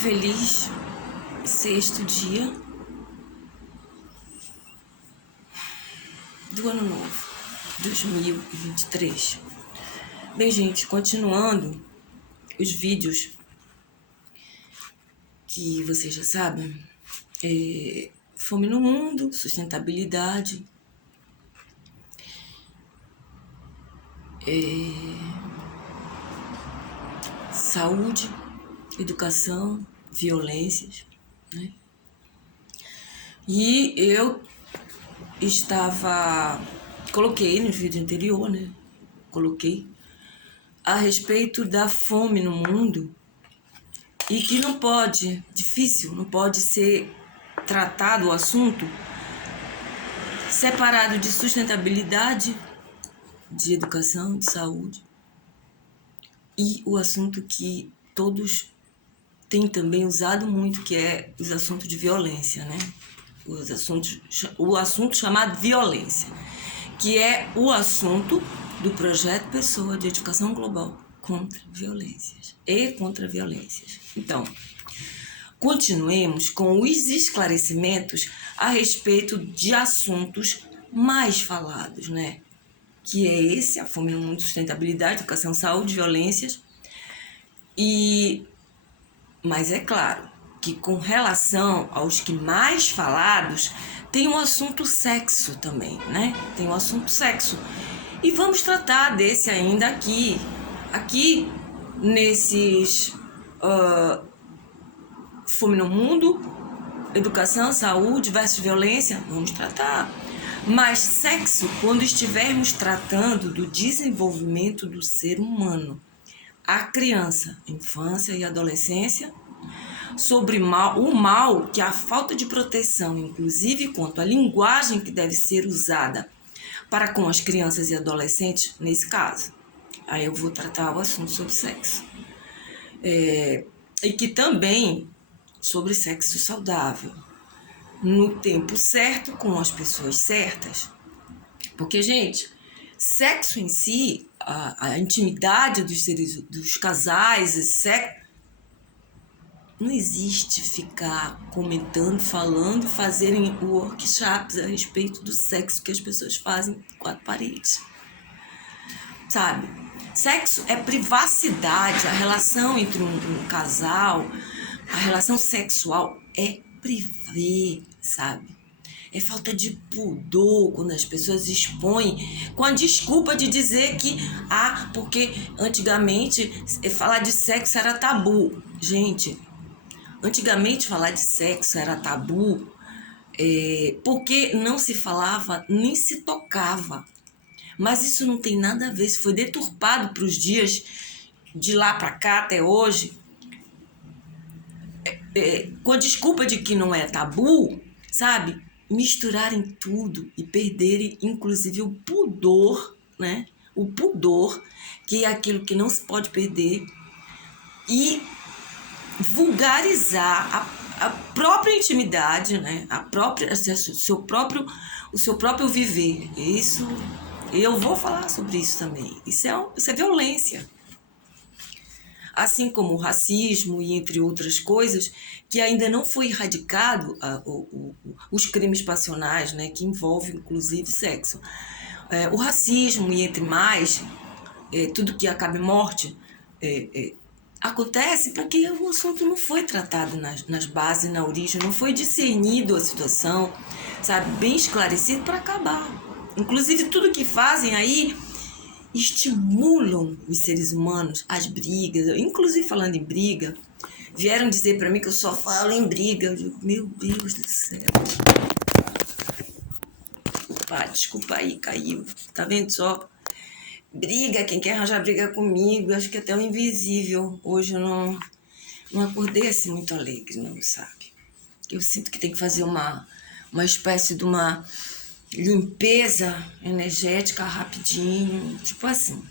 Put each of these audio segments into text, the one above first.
Feliz sexto dia do ano novo, 2023. Bem, gente, continuando os vídeos que vocês já sabem, fome no mundo, sustentabilidade, saúde, educação, violências, né? E eu coloquei no vídeo anterior, né? Coloquei a respeito da fome no mundo e que não pode ser tratado o assunto separado de sustentabilidade, de educação, de saúde e o assunto que todos têm também usado muito, que é os assuntos de violência, né? O assunto chamado violência, que é o assunto do Projeto Pessoa de Educação Global contra violências e contra violências. Então, continuemos com os esclarecimentos a respeito de assuntos mais falados, né? Que é a fome no mundo, sustentabilidade, educação, saúde, violências. Mas é claro que com relação aos que mais falados, tem o assunto sexo também, né? Tem o assunto sexo. E vamos tratar desse ainda aqui nesses fome no mundo, educação, saúde versus violência, vamos tratar. Mas sexo, quando estivermos tratando do desenvolvimento do ser humano, a criança, infância e adolescência, sobre o mal que a falta de proteção, inclusive quanto à linguagem que deve ser usada para com as crianças e adolescentes, nesse caso. Aí eu vou tratar o assunto sobre sexo. E que também sobre sexo saudável, no tempo certo, com as pessoas certas. Porque, gente, sexo em si, a intimidade dos casais, sexo, não existe ficar comentando, falando, fazerem workshops a respeito do sexo que as pessoas fazem em quatro paredes. Sabe? Sexo é privacidade, a relação entre um casal, a relação sexual é privê, sabe? É falta de pudor quando as pessoas expõem com a desculpa de dizer que, porque antigamente falar de sexo era tabu. Gente, antigamente falar de sexo era tabu porque não se falava nem se tocava. Mas isso não tem nada a ver, isso foi deturpado para os dias de lá para cá até hoje, com a desculpa de que não é tabu, sabe? Misturarem tudo e perderem inclusive o pudor, né? O pudor, que é aquilo que não se pode perder, e vulgarizar a própria intimidade, né? O seu próprio viver. Isso, eu vou falar sobre isso também. Isso é violência. Assim como o racismo e entre outras coisas, que ainda não foi erradicado os crimes passionais, né? Que envolvem inclusive sexo. O racismo e entre mais, tudo que acaba em morte, acontece porque o assunto não foi tratado nas bases, na origem, não foi discernido a situação, sabe, bem esclarecido para acabar. Inclusive, tudo que fazem aí estimulam os seres humanos às brigas. Inclusive, falando em briga, vieram dizer para mim que eu só falo em briga. Eu digo, meu Deus do céu. Desculpa aí, caiu. Tá vendo só? Briga, quem quer arranjar briga comigo, acho que até o invisível. Hoje eu não acordei assim muito alegre, não, sabe? Eu sinto que tem que fazer uma espécie de uma limpeza energética rapidinho, tipo assim.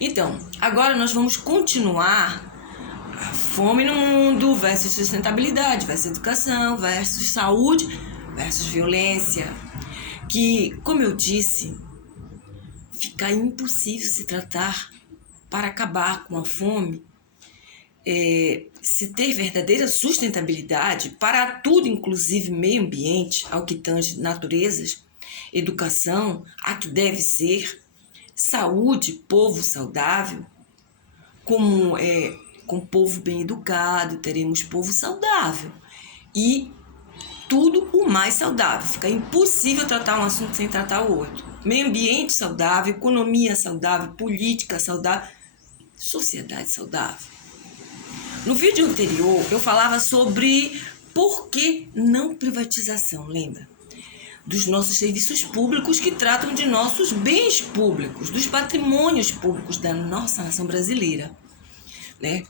Então, agora nós vamos continuar a fome no mundo versus sustentabilidade, versus educação, versus saúde, versus violência. Que, como eu disse, fica impossível se tratar para acabar com a fome se ter verdadeira sustentabilidade para tudo, inclusive meio ambiente, ao que tange naturezas, educação, a que deve ser, saúde, povo saudável, com povo bem educado, teremos povo saudável. E tudo o mais saudável. Fica impossível tratar um assunto sem tratar o outro. Meio ambiente saudável, economia saudável, política saudável, sociedade saudável. No vídeo anterior, eu falava sobre por que não privatização, lembra? Dos nossos serviços públicos que tratam de nossos bens públicos, dos patrimônios públicos da nossa nação brasileira, né?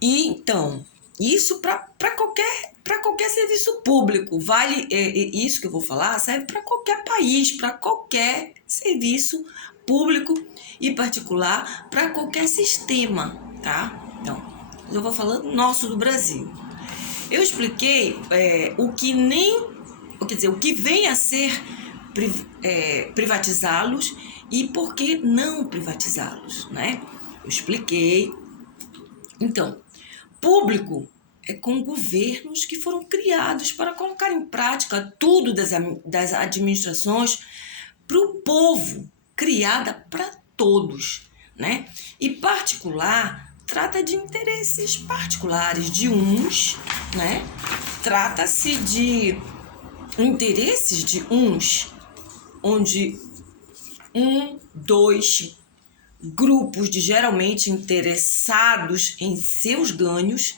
E então, isso para qualquer serviço público, vale isso que eu vou falar, serve para qualquer país, para qualquer serviço público e particular, para qualquer sistema, tá? Então, eu vou falando nosso do Brasil. Eu expliquei o que vem a ser privatizá-los e por que não privatizá-los, né? Eu expliquei. Então, público é com governos que foram criados para colocar em prática tudo das administrações para o povo, criada para todos, né? E particular trata de interesses particulares de uns, né? Trata-se de interesses de uns, onde dois grupos de geralmente interessados em seus ganhos,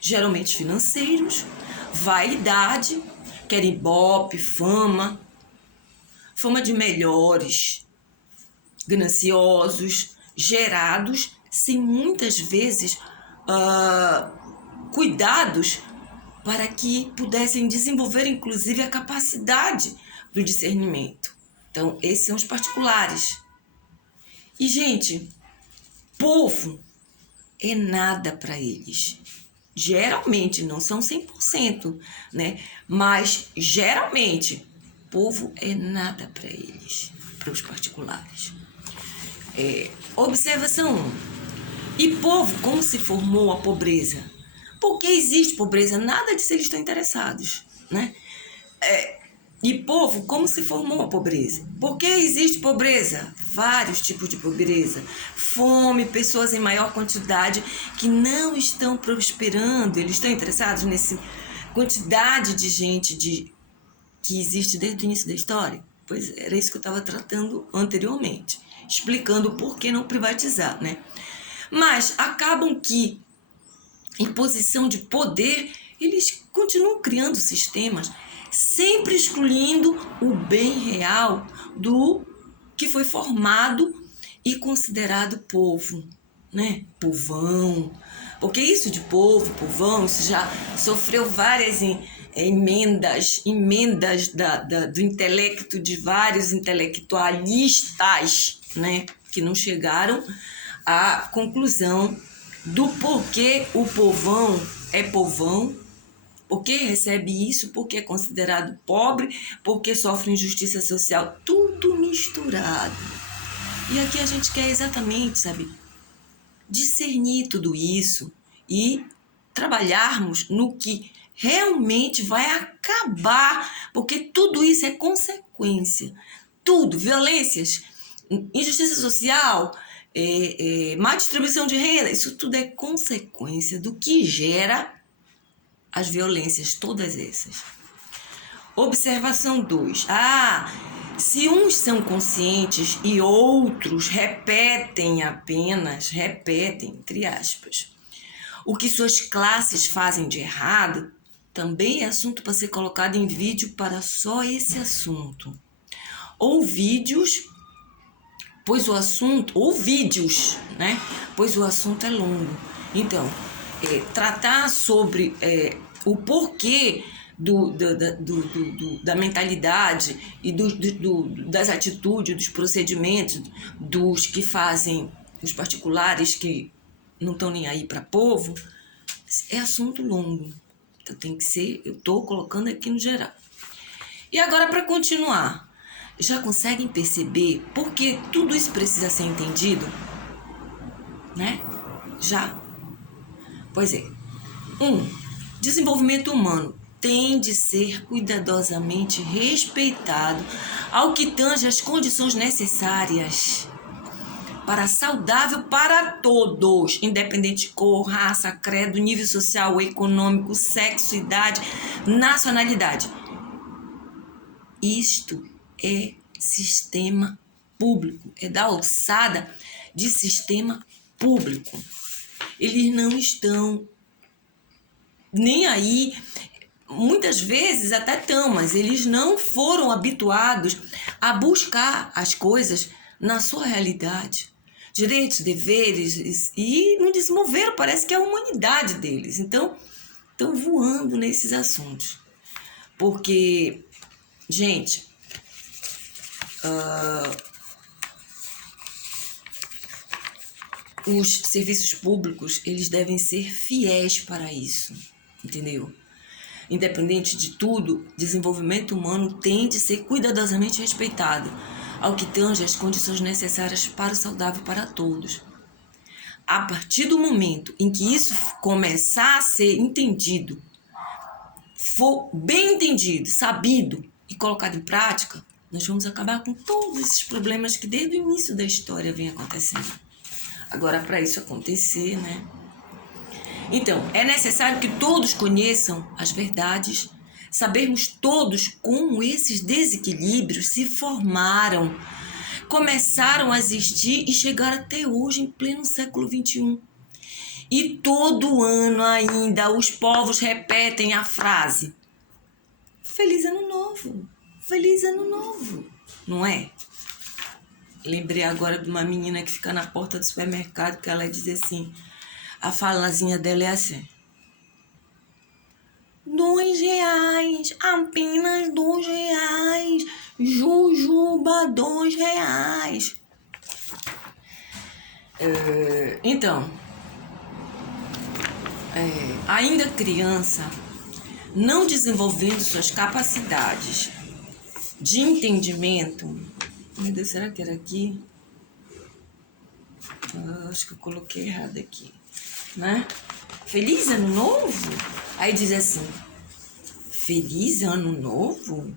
geralmente financeiros, vaidade, querem ibope, fama de melhores, gananciosos, gerados sem muitas vezes cuidados para que pudessem desenvolver inclusive a capacidade do discernimento. Então, esses são os particulares. E, gente, povo é nada para eles. Geralmente, não são 100%, né? Mas, geralmente, povo é nada para eles, para os particulares. Observação 1. E povo, como se formou a pobreza? Por que existe pobreza? Nada disso eles estão interessados, né? E povo, como se formou a pobreza? Por que existe pobreza? Vários tipos de pobreza. Fome, pessoas em maior quantidade que não estão prosperando. Eles estão interessados nessa quantidade de gente que existe desde o início da história? Pois era isso que eu estava tratando anteriormente, explicando por que não privatizar, né? Mas acabam que, em posição de poder, eles continuam criando sistemas sempre excluindo o bem real do que foi formado e considerado povo, né? Povão. Porque isso de povo, povão, isso já sofreu várias emendas do intelecto de vários intelectualistas, né? Que não chegaram à conclusão do porquê o povão é povão, porque recebe isso, porque é considerado pobre, porque sofre injustiça social, tudo misturado. E aqui a gente quer exatamente, sabe, discernir tudo isso e trabalharmos no que realmente vai acabar, porque tudo isso é consequência. Tudo, violências, injustiça social, má distribuição de renda, isso tudo é consequência do que gera as violências, todas essas. Observação 2. Se uns são conscientes e outros repetem, entre aspas, o que suas classes fazem de errado, também é assunto para ser colocado em vídeo para só esse assunto. Ou vídeos, pois o assunto é longo. Então, tratar sobre o porquê da mentalidade e das atitudes, dos procedimentos dos que fazem os particulares que não estão nem aí para povo, é assunto longo. Então tem que ser, eu estou colocando aqui no geral. E agora, para continuar, já conseguem perceber por que tudo isso precisa ser entendido? Né? Já. Pois é. Desenvolvimento humano tem de ser cuidadosamente respeitado ao que tange as condições necessárias para saudável para todos, independente de cor, raça, credo, nível social, econômico, sexo, idade, nacionalidade. Isto é sistema público, é da alçada de sistema público. Eles não estão nem aí, muitas vezes até estão, mas eles não foram habituados a buscar as coisas na sua realidade. Direitos, deveres, e não desenvolveram, parece que é a humanidade deles. Então, estão voando nesses assuntos. Porque, gente, os serviços públicos, eles devem ser fiéis para isso, entendeu? Independente de tudo, desenvolvimento humano tem de ser cuidadosamente respeitado, ao que tange as condições necessárias para o saudável para todos. A partir do momento em que isso começar a ser entendido, for bem entendido, sabido e colocado em prática, nós vamos acabar com todos esses problemas que desde o início da história vem acontecendo. Agora, para isso acontecer, né? Então, é necessário que todos conheçam as verdades, sabermos todos como esses desequilíbrios se formaram, começaram a existir e chegaram até hoje, em pleno século XXI. E todo ano ainda os povos repetem a frase: Feliz Ano Novo, Feliz Ano Novo, não é? Lembrei agora de uma menina que fica na porta do supermercado, que ela diz assim, a falazinha dela é assim: R$2, apenas R$2, jujuba R$2. Então, ainda criança, não desenvolvendo suas capacidades de entendimento. Meu Deus, será que era aqui? Acho que eu coloquei errado aqui, né? Feliz Ano Novo? Aí diz assim, Feliz Ano Novo?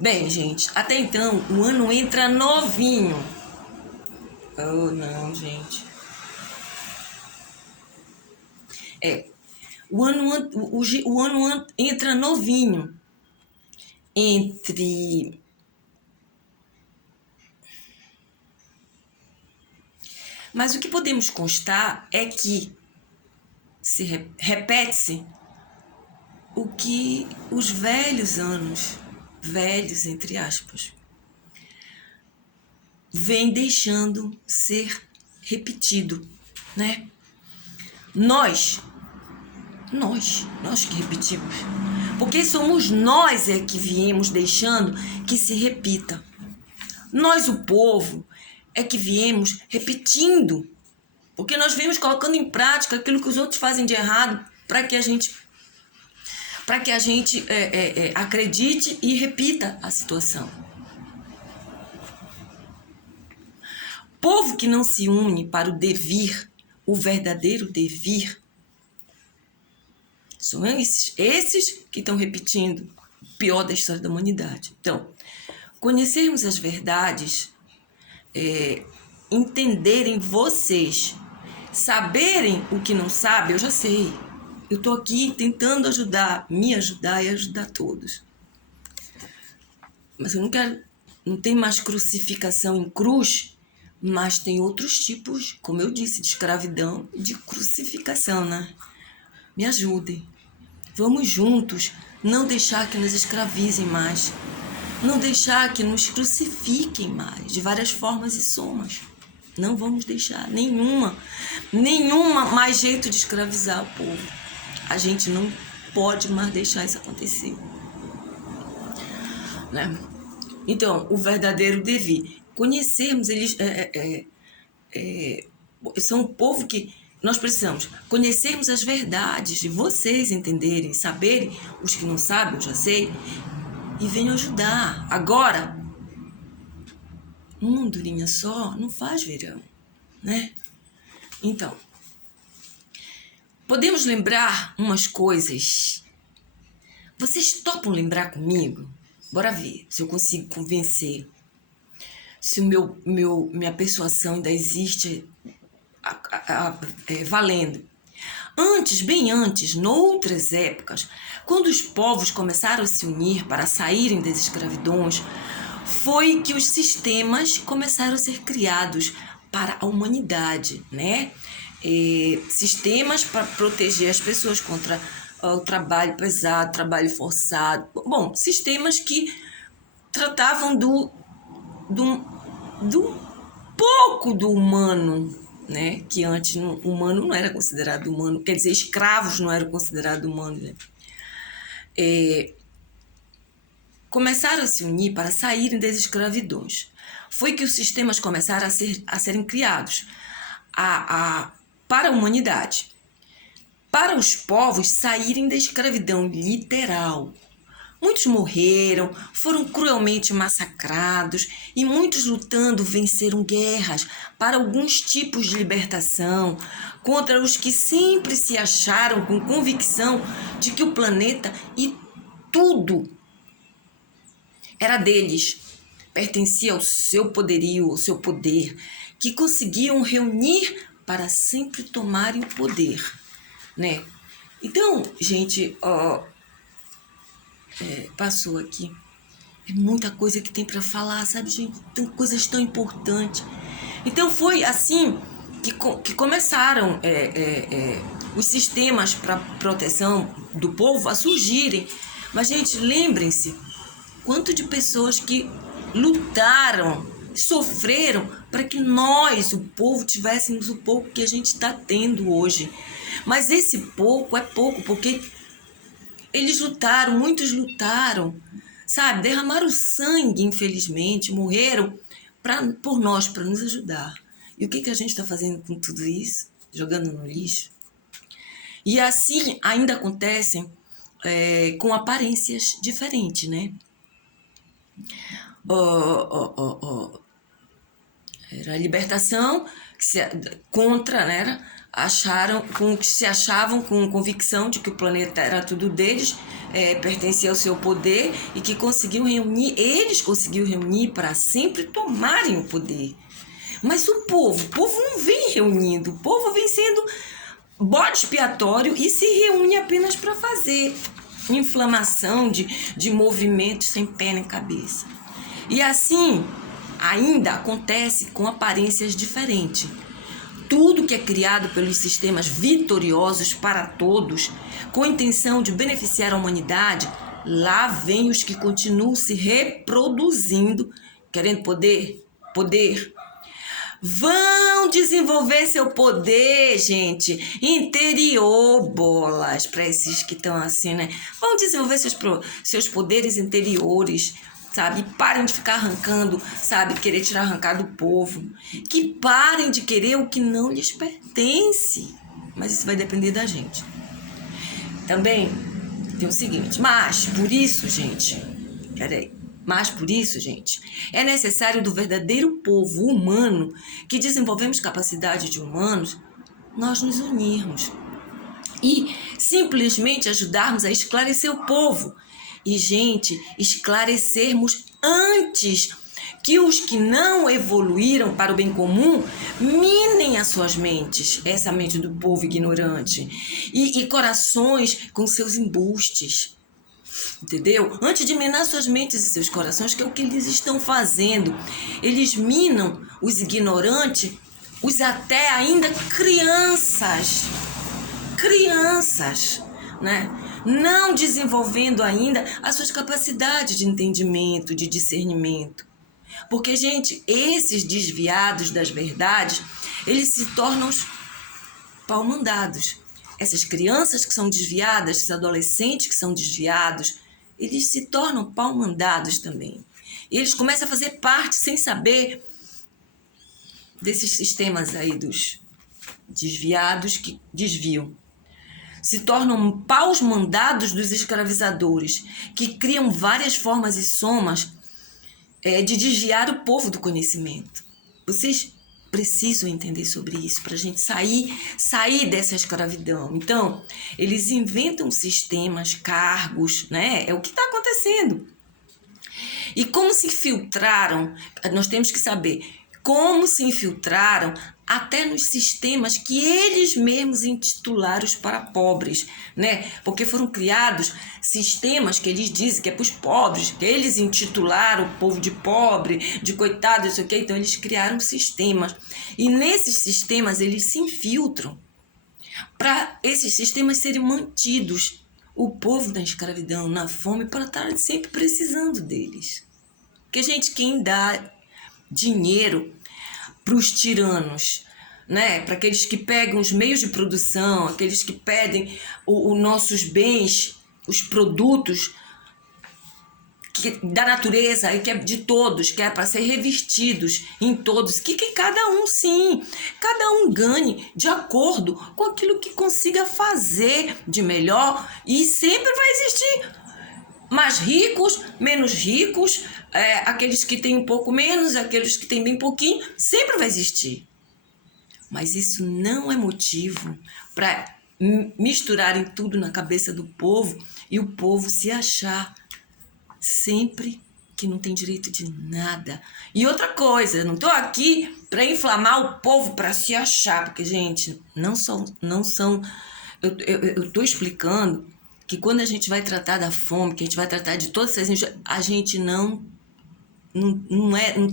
Bem, gente, até então o ano entra novinho. Oh, não, gente. O ano entra novinho entre... Mas o que podemos constar é que repete-se o que os velhos anos, velhos entre aspas, vem deixando ser repetido, né? Nós que repetimos, porque somos nós que viemos deixando que se repita. Nós, o povo, é que viemos repetindo, porque nós viemos colocando em prática aquilo que os outros fazem de errado para que a gente acredite e repita a situação. Povo que não se une para o devir, o verdadeiro devir, são esses que estão repetindo o pior da história da humanidade. Então, conhecermos as verdades, entenderem vocês, saberem o que não sabem, eu já sei. Eu estou aqui tentando ajudar, me ajudar e ajudar todos. Mas eu não quero, não tem mais crucificação em cruz, mas tem outros tipos, como eu disse, de escravidão e de crucificação, né? Me ajudem. Vamos juntos não deixar que nos escravizem mais. Não deixar que nos crucifiquem mais, de várias formas e somas. Não vamos deixar nenhuma mais jeito de escravizar o povo. A gente não pode mais deixar isso acontecer, né? Então, o verdadeiro devir. Conhecermos, eles são um povo que nós precisamos conhecermos as verdades, de vocês entenderem, saberem, os que não sabem, eu já sei, e venham ajudar. Agora, uma andorinha só não faz verão, né? Então, podemos lembrar umas coisas. Vocês topam lembrar comigo? Bora ver se eu consigo convencer. Se minha persuasão ainda existe valendo. Antes, bem antes, noutras épocas, quando os povos começaram a se unir para saírem das escravidões, foi que os sistemas começaram a ser criados para a humanidade, né? Sistemas para proteger as pessoas contra o trabalho pesado, trabalho forçado. Bom, sistemas que tratavam do pouco do humano, né? Que antes o humano não era considerado humano, quer dizer, escravos não eram considerados humanos, né? Começaram a se unir para saírem das escravidões. Foi que os sistemas começaram a serem criados para a humanidade, para os povos saírem da escravidão literal. Muitos morreram, foram cruelmente massacrados e muitos lutando venceram guerras para alguns tipos de libertação contra os que sempre se acharam com convicção de que o planeta e tudo era deles, pertencia ao seu poderio, ao seu poder, que conseguiam reunir para sempre tomarem o poder, né? Então, gente, passou aqui. É muita coisa que tem para falar, sabe, gente? Tem coisas tão importantes. Então, foi assim que começaram os sistemas para proteção do povo a surgirem. Mas, gente, lembrem-se quanto de pessoas que lutaram, sofreram para que nós, o povo, tivéssemos o pouco que a gente está tendo hoje. Mas esse pouco é pouco, porque eles lutaram, muitos lutaram, sabe? Derramaram sangue, infelizmente, morreram por nós, para nos ajudar. E o que a gente está fazendo com tudo isso? Jogando no lixo? E assim ainda acontecem com aparências diferentes, né? Era a libertação contra, né? Se achavam com convicção de que o planeta era tudo deles, pertencia ao seu poder e que eles conseguiram reunir para sempre tomarem o poder. Mas o povo não vem reunindo, o povo vem sendo bode expiatório e se reúne apenas para fazer inflamação de movimentos sem pé nem cabeça. E assim ainda acontece com aparências diferentes. Tudo que é criado pelos sistemas vitoriosos para todos, com a intenção de beneficiar a humanidade, lá vem os que continuam se reproduzindo, querendo poder. Vão desenvolver seu poder, gente, interior, bolas, para esses que estão assim, né? Vão desenvolver seus poderes interiores, sabe? Parem de ficar arrancando, sabe? Querer tirar arrancar do povo. Que parem de querer o que não lhes pertence. Mas isso vai depender da gente. Também tem o seguinte, mas por isso, gente, é necessário do verdadeiro povo humano que desenvolvemos capacidade de humanos, nós nos unirmos e simplesmente ajudarmos a esclarecer o povo. E, gente, esclarecermos antes que os que não evoluíram para o bem comum minem as suas mentes, essa mente do povo ignorante, e corações com seus embustes. Entendeu? Antes de minar suas mentes e seus corações, que é o que eles estão fazendo. Eles minam os ignorantes, os até ainda crianças, né? Não desenvolvendo ainda as suas capacidades de entendimento, de discernimento. Porque, gente, esses desviados das verdades, eles se tornam os pau-mandados. Essas crianças que são desviadas, esses adolescentes que são desviados, eles se tornam pau-mandados também. E eles começam a fazer parte, sem saber, desses sistemas aí dos desviados que desviam. Se tornam paus mandados dos escravizadores, que criam várias formas e somas de desviar o povo do conhecimento. Vocês precisam entender sobre isso para a gente sair dessa escravidão. Então, eles inventam sistemas, cargos, né? É o que está acontecendo. E como se infiltraram, nós temos que saber como se infiltraram até nos sistemas que eles mesmos intitularam para pobres, né? Porque foram criados sistemas que eles dizem que é para os pobres, que eles intitularam o povo de pobre, de coitado, não sei o quê. Então eles criaram sistemas. E nesses sistemas eles se infiltram para esses sistemas serem mantidos. O povo na escravidão, na fome, para estar sempre precisando deles. Porque, gente, quem dá dinheiro para os tiranos, né? Para aqueles que pegam os meios de produção, aqueles que pedem os nossos bens, os produtos da natureza, que é de todos, que é para ser revestidos em todos, que cada um, sim, cada um ganhe de acordo com aquilo que consiga fazer de melhor, e sempre vai existir mais ricos, menos ricos, aqueles que têm um pouco menos, aqueles que têm bem pouquinho, sempre vai existir. Mas isso não é motivo para misturarem tudo na cabeça do povo e o povo se achar sempre que não tem direito de nada. E outra coisa, eu não estou aqui para inflamar o povo para se achar, porque, gente, não são eu estou explicando que quando a gente vai tratar da fome, que a gente vai tratar de todas essas... A gente não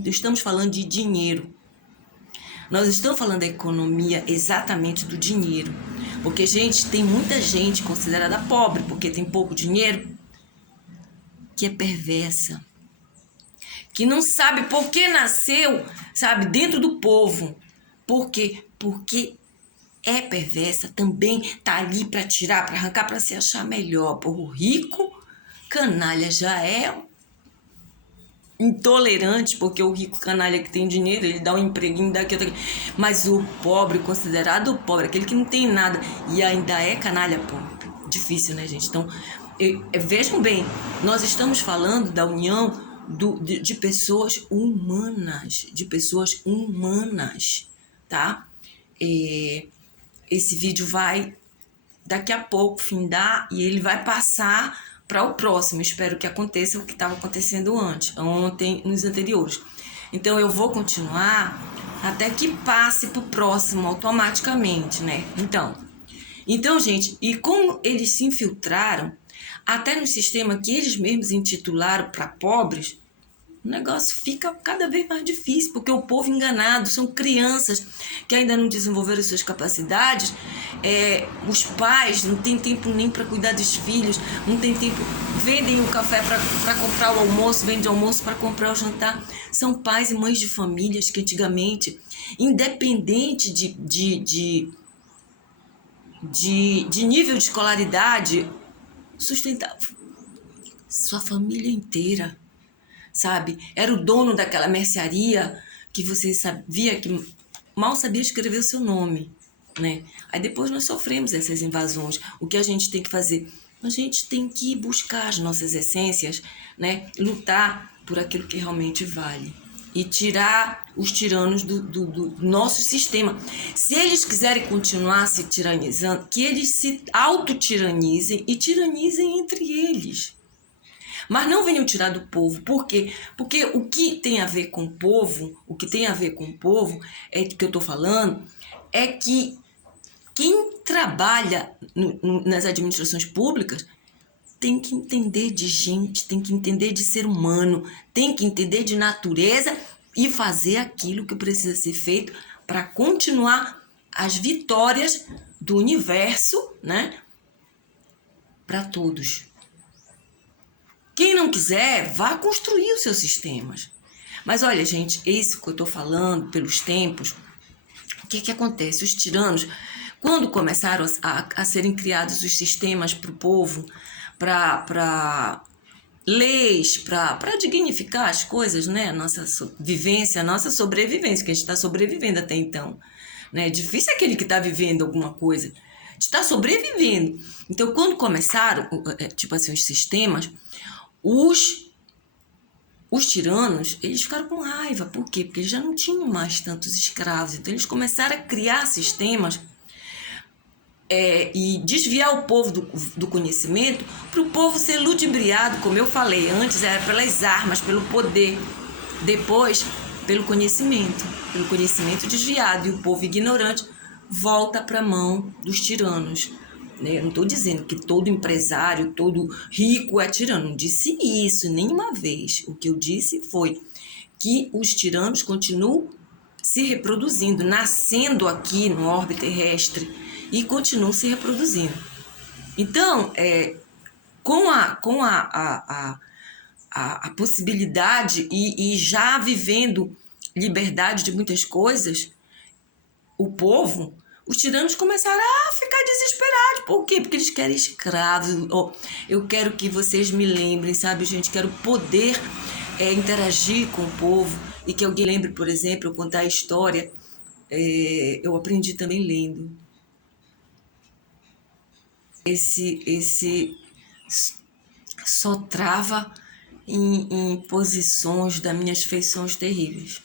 estamos falando de dinheiro. Nós estamos falando da economia exatamente do dinheiro. Porque, gente, tem muita gente considerada pobre porque tem pouco dinheiro, que é perversa, que não sabe por que nasceu, sabe, dentro do povo. Por quê? Porque é perversa, também tá ali para tirar, para arrancar, para se achar melhor. Por o rico, canalha já é intolerante, porque o rico canalha que tem dinheiro, ele dá um empreguinho daqui, outro aqui. Mas o pobre, considerado pobre, aquele que não tem nada e ainda é canalha, pô, difícil, né, gente? Então, vejam bem, nós estamos falando da união de pessoas humanas, tá? Esse vídeo vai daqui a pouco findar e ele vai passar para o próximo. Espero que aconteça o que estava acontecendo ontem, nos anteriores. Então eu vou continuar até que passe para o próximo automaticamente, né? Então, gente, e como eles se infiltraram até no sistema que eles mesmos intitularam para pobres, o negócio fica cada vez mais difícil, porque o povo enganado, são crianças que ainda não desenvolveram suas capacidades, os pais não têm tempo nem para cuidar dos filhos, não tem tempo, vendem o café para comprar o almoço, vendem o almoço para comprar o jantar. São pais e mães de famílias que antigamente, independente de nível de escolaridade, sustentavam sua família inteira. Sabe? Era o dono daquela mercearia que você sabia que mal sabia escrever o seu nome, né? Aí depois nós sofremos essas invasões. O que a gente tem que fazer? A gente tem que buscar as nossas essências, né? Lutar por aquilo que realmente vale e tirar os tiranos do nosso sistema. Se eles quiserem continuar se tiranizando, que eles se autotiranizem e tiranizem entre eles. Mas não venham tirar do povo. Por quê? Porque o que tem a ver com o povo, é que eu estou falando, é que quem trabalha nas administrações públicas tem que entender de gente, tem que entender de ser humano, tem que entender de natureza e fazer aquilo que precisa ser feito para continuar as vitórias do universo, né? Para todos. Quem não quiser, vá construir os seus sistemas. Mas olha, gente, isso que eu estou falando, pelos tempos, o que acontece? Os tiranos, quando começaram a serem criados os sistemas para o povo, para leis, para dignificar as coisas, né? Nossa vivência, nossa sobrevivência, que a gente está sobrevivendo até então. Né? Difícil é aquele que está vivendo alguma coisa. A gente está sobrevivendo. Então, quando começaram, tipo assim, os sistemas, os os tiranos, eles ficaram com raiva. Por quê? Porque eles já não tinham mais tantos escravos. Então, eles começaram a criar sistemas e desviar o povo do conhecimento para o povo ser ludibriado, como eu falei antes, era pelas armas, pelo poder. Depois, pelo conhecimento desviado. E o povo ignorante volta para a mão dos tiranos. Eu não estou dizendo que todo empresário, todo rico é tirano. Não disse isso nenhuma vez. O que eu disse foi que os tiranos continuam se reproduzindo, nascendo aqui no orbe terrestre e continuam se reproduzindo. Então, com a possibilidade e já vivendo liberdade de muitas coisas, o povo, os tiranos começaram a ficar desesperados. Por quê? Porque eles querem escravos. Eu quero que vocês me lembrem, sabe, gente? Quero poder interagir com o povo e que alguém lembre, por exemplo, eu contar a história. Eu aprendi também lendo. Esse só trava em posições das minhas feições terríveis.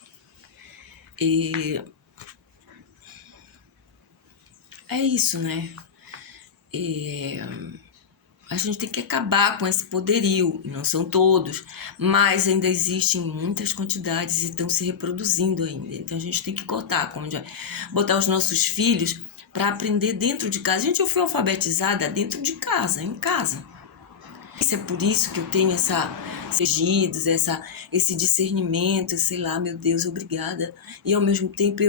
E é isso, né? A gente tem que acabar com esse poderio, não são todos, mas ainda existem muitas quantidades e estão se reproduzindo ainda. Então a gente tem que cortar, botar os nossos filhos para aprender dentro de casa. Gente, eu fui alfabetizada dentro de casa, em casa. Isso é por isso que eu tenho esse discernimento, sei lá, meu Deus, obrigada. E ao mesmo tempo,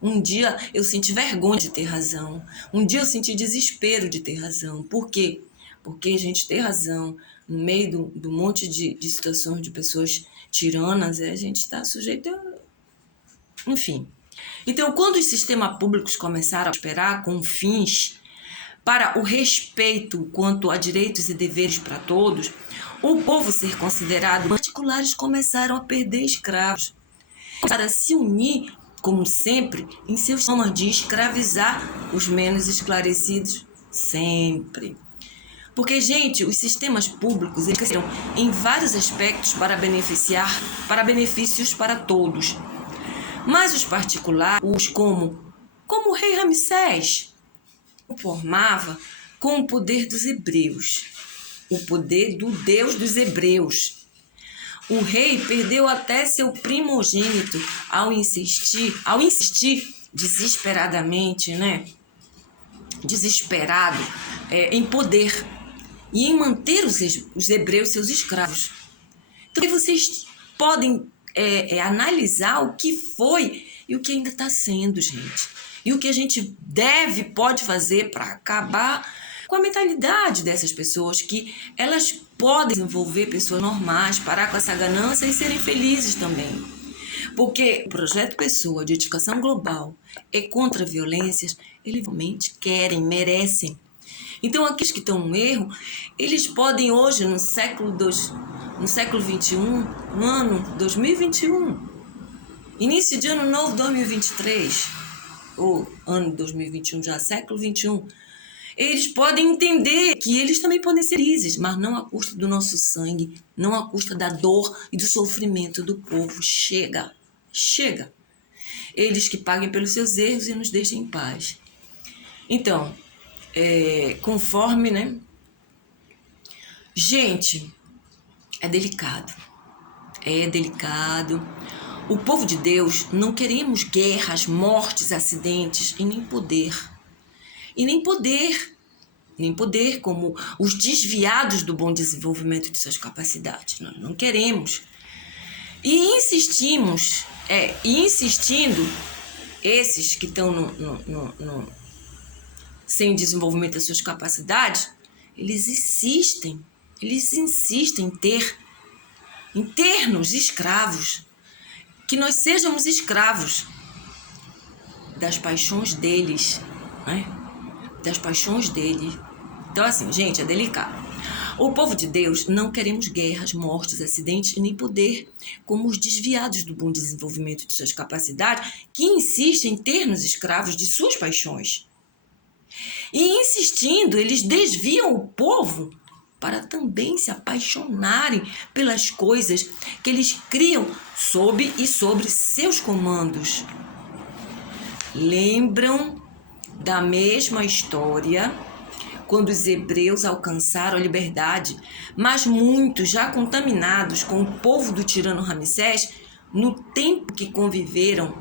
um dia eu senti vergonha de ter razão. Um dia eu senti desespero de ter razão. Por quê? Porque a gente ter razão no meio do monte de situações de pessoas tiranas, a gente está sujeito a... Enfim. Então, quando os sistemas públicos começaram a prosperar com fins para o respeito quanto a direitos e deveres para todos, o povo ser considerado, particulares começaram a perder escravos, começaram a se unir, como sempre, em seus formas de escravizar os menos esclarecidos, sempre. Porque, gente, os sistemas públicos eles cresceram em vários aspectos para benefícios para todos. Mas os particulares, como o rei Ramsés, formava com o poder dos hebreus, o poder do Deus dos hebreus. O rei perdeu até seu primogênito ao insistir desesperadamente, desesperado, em poder e em manter os hebreus seus escravos. Então vocês podem analisar o que foi e o que ainda está sendo, gente. E o que a gente pode fazer para acabar com a mentalidade dessas pessoas, que elas podem desenvolver pessoas normais, parar com essa ganância e serem felizes também. Porque o projeto Pessoa de Edificação Global é contra violências, eles realmente querem, merecem. Então, aqueles que estão no erro, eles podem hoje, no século XXI, no ano 2021, início de ano novo 2023, ou ano 2021 já, século XXI, eles podem entender que eles também podem ser felizes, mas não à custa do nosso sangue, não à custa da dor e do sofrimento do povo. Chega. Eles que paguem pelos seus erros e nos deixem em paz. Então, conforme, Gente, é delicado. O povo de Deus não queremos guerras, mortes, acidentes e nem poder. Nem poder como os desviados do bom desenvolvimento de suas capacidades. Nós não queremos. E insistindo, esses que estão sem desenvolvimento das suas capacidades, eles insistem em ter-nos escravos, que nós sejamos escravos das paixões deles, das paixões dele. Então, assim, gente, é delicado. O povo de Deus não queremos guerras, mortes, acidentes e nem poder, como os desviados do bom desenvolvimento de suas capacidades, que insistem em ter-nos escravos de suas paixões. E insistindo, eles desviam o povo para também se apaixonarem pelas coisas que eles criam sob e sobre seus comandos. Lembram da mesma história quando os hebreus alcançaram a liberdade, mas muitos, já contaminados com o povo do tirano Ramsés, no tempo que conviveram,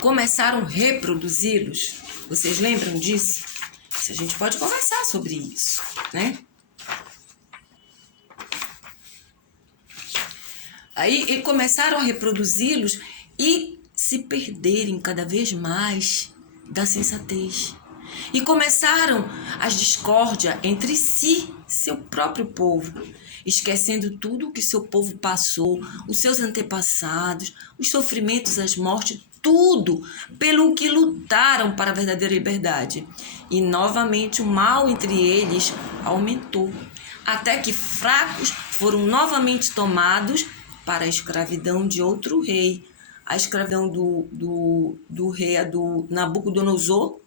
começaram a reproduzi-los? Vocês lembram disso? A gente pode conversar sobre isso, né? Aí começaram a reproduzi-los e se perderem cada vez mais da sensatez. E começaram as discórdias entre si, seu próprio povo, esquecendo tudo o que seu povo passou, os seus antepassados, os sofrimentos, as mortes, tudo pelo que lutaram para a verdadeira liberdade. E novamente o mal entre eles aumentou, até que fracos foram novamente tomados para a escravidão de outro rei, a escravidão do rei do Nabucodonosor,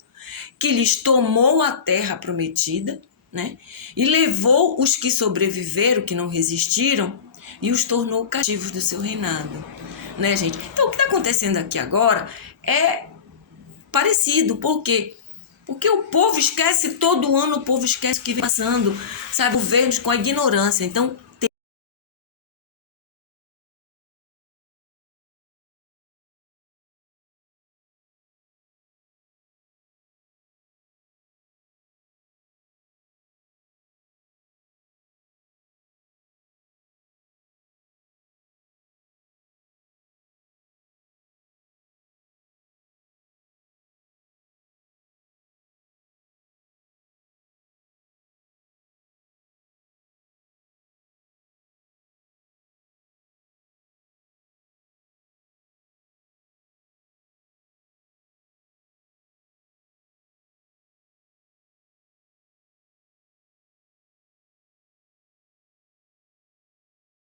que lhes tomou a terra prometida, né? E levou os que sobreviveram, que não resistiram, e os tornou cativos do seu reinado, né, gente? Então, o que está acontecendo aqui agora é parecido. Por quê? Porque o povo esquece, todo ano o povo esquece o que vem passando, sabe? Governos com a ignorância. Então,